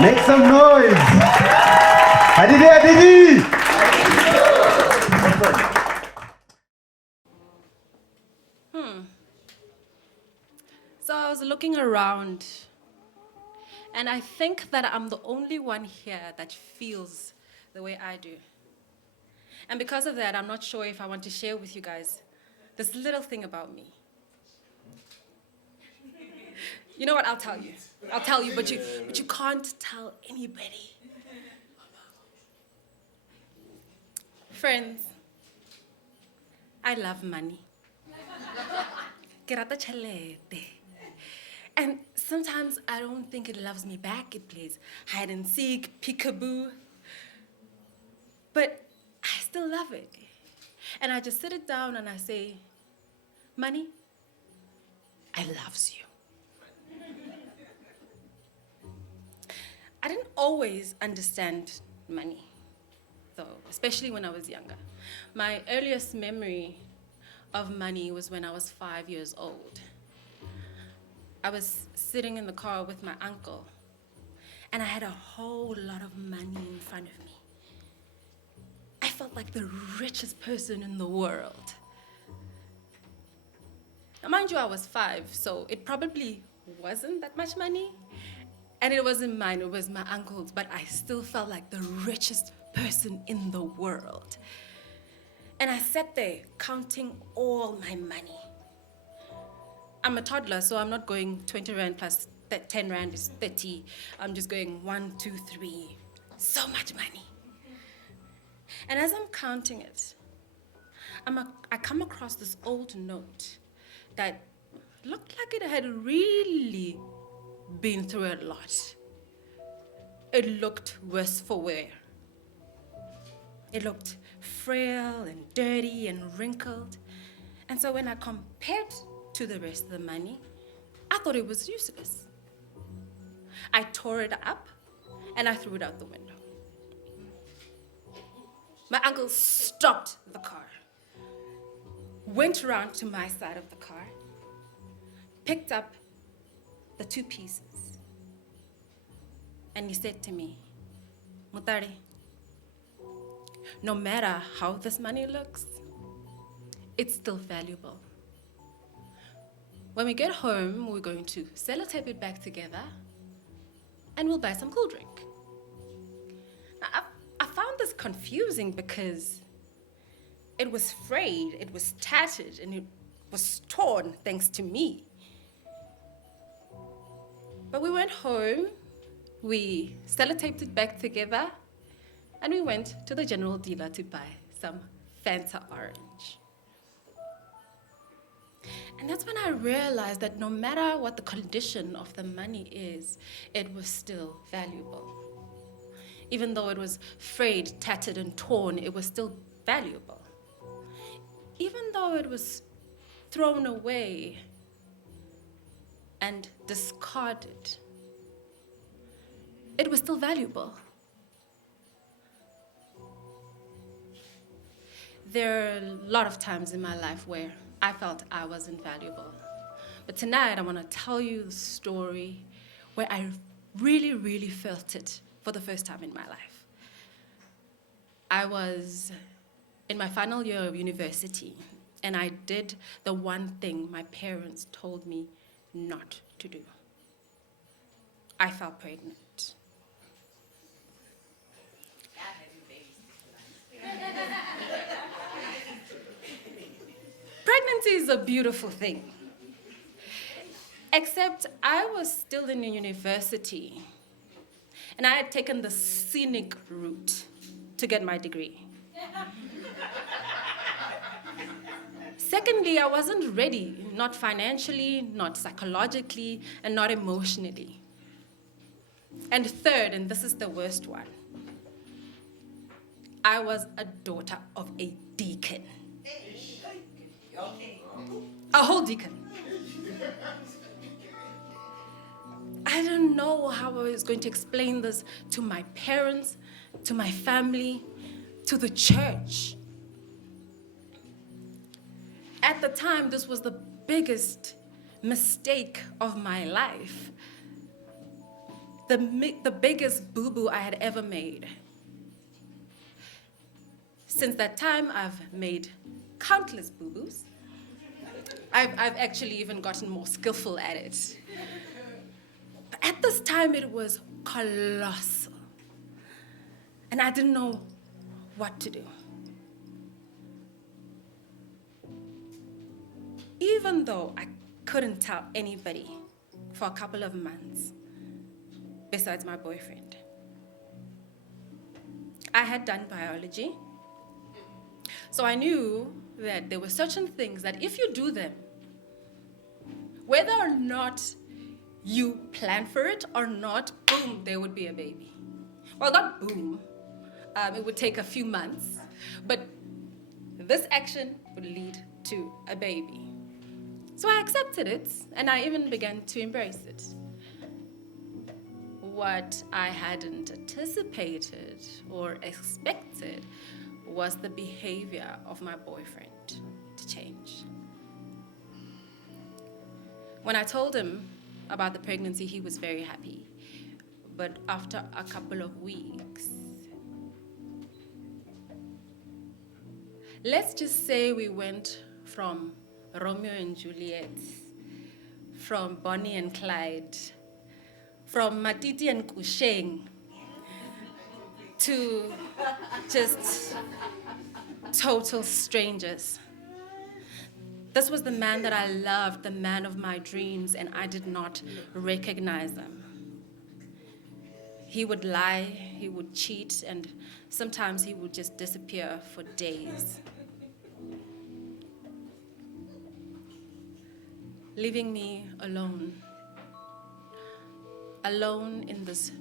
Make some noise. Hadidi, Hadidi. So I was looking around, and I think that I'm the only one here that feels the way I do. And because of that, I'm not sure if I want to share with you guys this little thing about me. You know what? I'll tell you. I'll tell you, but you can't tell anybody. Friends, I love money. Ke rata tjhelete. And sometimes I don't think it loves me back. It plays hide and seek, peekaboo. But I still love it. And I just sit it down and I say, money, I loves you. I didn't always understand money, though, especially when I was younger. My earliest memory of money was when I was 5 years old. I was sitting in the car with my uncle, and I had a whole lot of money in front of me. I felt like the richest person in the world. Now, mind you, I was 5, so it probably wasn't that much money. And it wasn't mine, it was my uncle's, but I still felt like the richest person in the world. And I sat there counting all my money. I'm a toddler, so I'm not going 20 Rand plus 10 Rand is 30. I'm just going 1, 2, 3. So much money. And as I'm counting it, I come across this old note that looked like it had really been through a lot. It looked worse for wear. It looked frail and dirty and wrinkled. And so when I compared to the rest of the money, I thought it was useless. I tore it up and I threw it out the window. My uncle stopped the car, went around to my side of the car, picked up the 2 pieces, and he said to me, Mutali, no matter how this money looks, it's still valuable. When we get home, we're going to sellotape it back together, and we'll buy some cool drink. Now, I found this confusing because it was frayed, it was tattered, and it was torn thanks to me. But we went home, we sellotaped it back together, and we went to the general dealer to buy some Fanta Orange. And that's when I realized that no matter what the condition of the money is, it was still valuable. Even though it was frayed, tattered, and torn, it was still valuable. Even though it was thrown away and discarded, it was still valuable. There are a lot of times in my life where I felt I wasn't valuable. But tonight I want to tell you the story where I really, really felt it for the first time in my life. I was in my final year of university, and I did the one thing my parents told me not to do. I fell pregnant. Pregnancy is a beautiful thing. Except I was still in university, and I had taken the scenic route to get my degree. Secondly, I wasn't ready, not financially, not psychologically, and not emotionally. And third, and this is the worst one, I was a daughter of a deacon. A whole deacon. I don't know how I was going to explain this to my parents, to my family, to the church. At the time, this was the biggest mistake of my life. the biggest boo-boo I had ever made. Since that time, I've made countless boo-boos. I've actually even gotten more skillful at it. But at this time, it was colossal. And I didn't know what to do. Even though I couldn't tell anybody for a couple of months, besides my boyfriend. I had done biology, so I knew that there were certain things that if you do them, whether or not you plan for it or not, boom, there would be a baby. Well, not boom. It would take a few months, but this action would lead to a baby. So I accepted it, and I even began to embrace it. What I hadn't anticipated or expected was the behavior of my boyfriend to change. When I told him about the pregnancy, he was very happy. But after a couple of weeks, let's just say we went from Romeo and Juliet, from Bonnie and Clyde, from Matiti and Kusheng, to just total strangers. This was the man that I loved, the man of my dreams, and I did not recognize him. He would lie, he would cheat, and sometimes he would just disappear for days, leaving me alone in this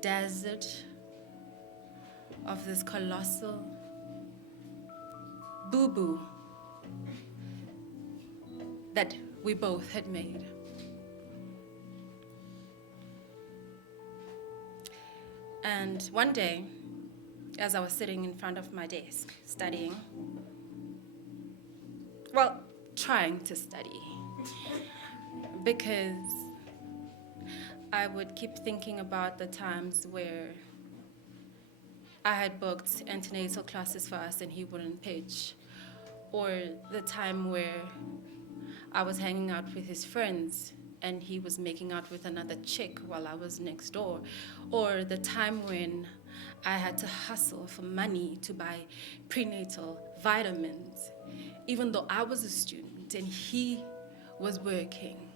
desert of this colossal boo-boo that we both had made. And one day, as I was sitting in front of my desk studying, well, trying to study, because I would keep thinking about the times where I had booked antenatal classes for us and he wouldn't pitch, or the time where I was hanging out with his friends and he was making out with another chick while I was next door, or the time when I had to hustle for money to buy prenatal vitamins, even though I was a student and he was working.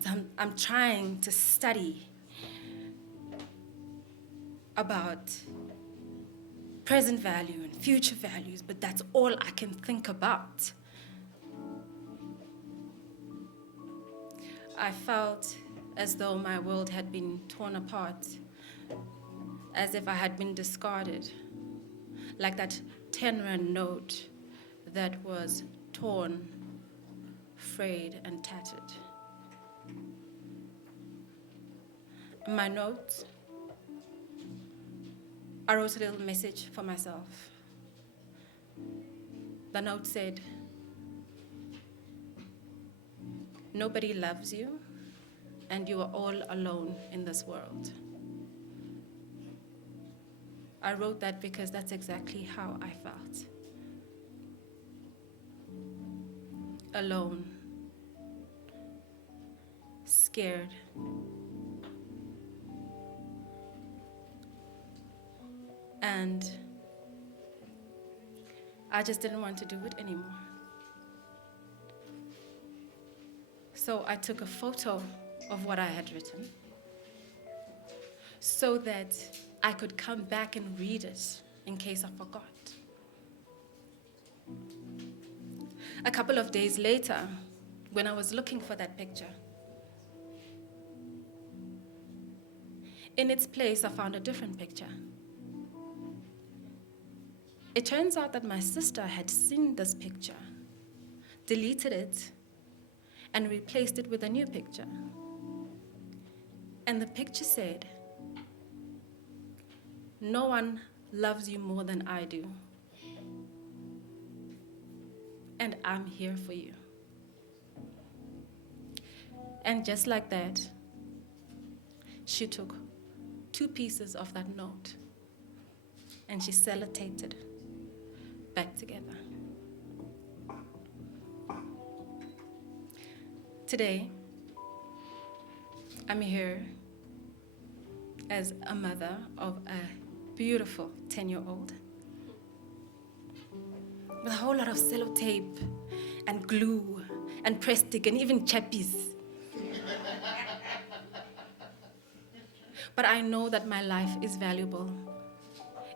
So I'm trying to study about present value and future values, but that's all I can think about. I felt as though my world had been torn apart, as if I had been discarded, like that 10-rand note that was torn, frayed, and tattered. In my notes, I wrote a little message for myself. The note said, "Nobody loves you, and you are all alone in this world." I wrote that because that's exactly how I felt. Alone, scared, and I just didn't want to do it anymore. So I took a photo of what I had written so that I could come back and read it in case I forgot. A couple of days later, when I was looking for that picture, in its place I found a different picture. It turns out that my sister had seen this picture, deleted it, and replaced it with a new picture. And the picture said, "No one loves you more than I do, and I'm here for you." And just like that, she took 2 pieces of that note and she sellotaped it back together. Today, I'm here as a mother of a beautiful 10-year-old with a whole lot of sellotape and glue and press stick and even chappies. But I know that my life is valuable,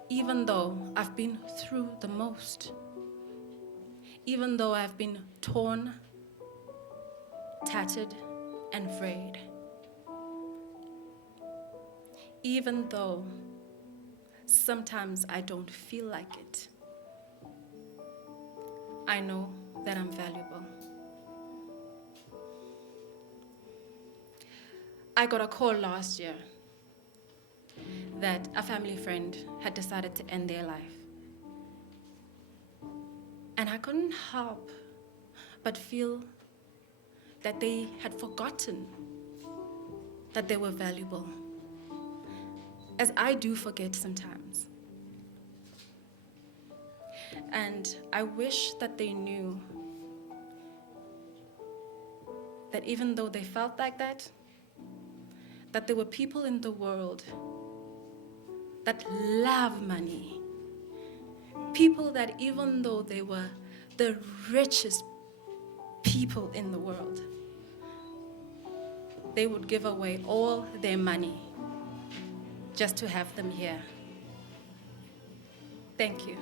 even though I've been through the most, even though I've been torn, tattered, and frayed, even though sometimes I don't feel like it. I know that I'm valuable. I got a call last year that a family friend had decided to end their life. And I couldn't help but feel that they had forgotten that they were valuable, as I do forget sometimes. And I wish that they knew that even though they felt like that there were people in the world that love money. People that even though they were the richest people in the world, they would give away all their money just to have them here. Thank you.